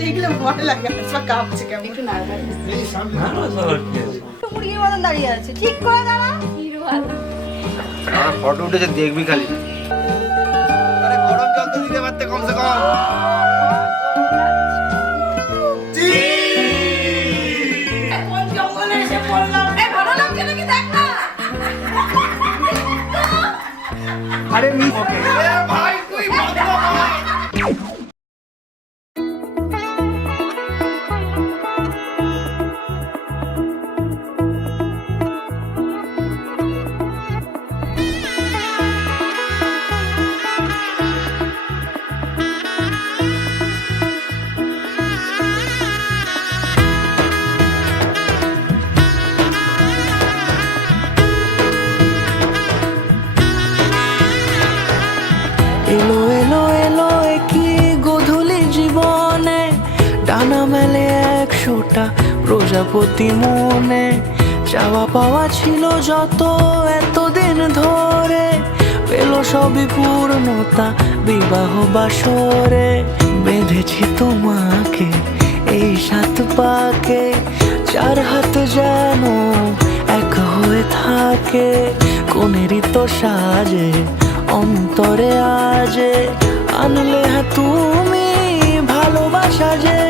দেখলে ভয় লাগে, কাঁপছে কেমন, একটু নার্ভাস। মুরগির মতন দাঁড়িয়ে আছে, ঠিক করে দাঁড়া। ফটো উঠেছে, দেখবি খালি। গরম জল তো দিতে পারতে কমসে কম। আরে ভাই তুই এলো এলো এলো একই গোধূলি জীবনে, ডানা মেলে 100টা প্রজাপতি মনে। চাওয়া পাওয়া ছিল যত এতদিন ধরে, পেল সবই পূর্ণতা বিবাহ বাসরে। বেঁধেছি তোমাকে এই 7 পাকে, 4 হাত যেন এক হয়ে থাকে। কোনেরই তো সাজে অন্তরে আজে, আনলে হ্যাঁ তুমি ভালোবাসা যে।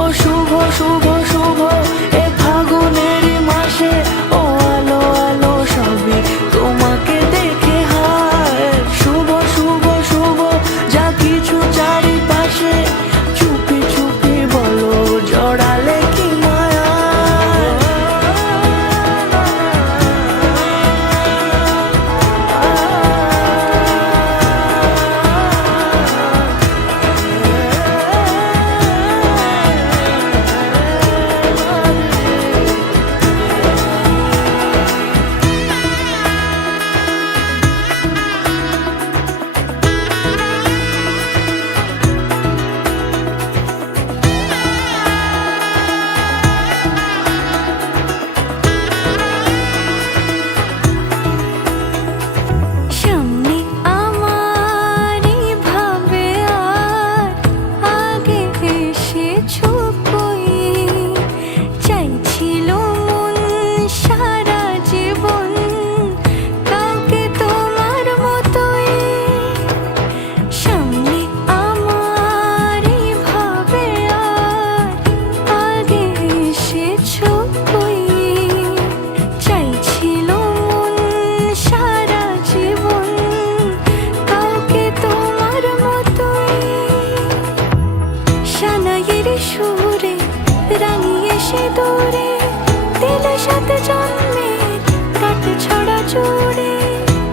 ও শুভ শুভ শুভ এ ফাগুনেরই মাসে, ও আলো আলো সবই তোমাকে দেখে হায়। শুভ শুভ শুভ যা কিছু চারিপাশে, চুপি চুপি বলো জড়ালে কি মায়া।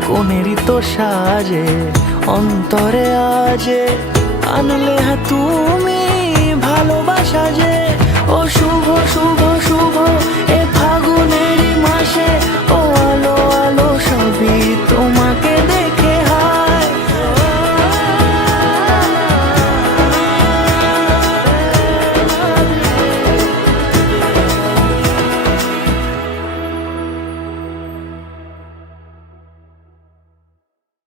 কোনেরই তো সাজে অন্তরে আজে, আনলে হ্যাঁ তুমি ভালোবাসা যে। ও শুভ শুভ শুভ এ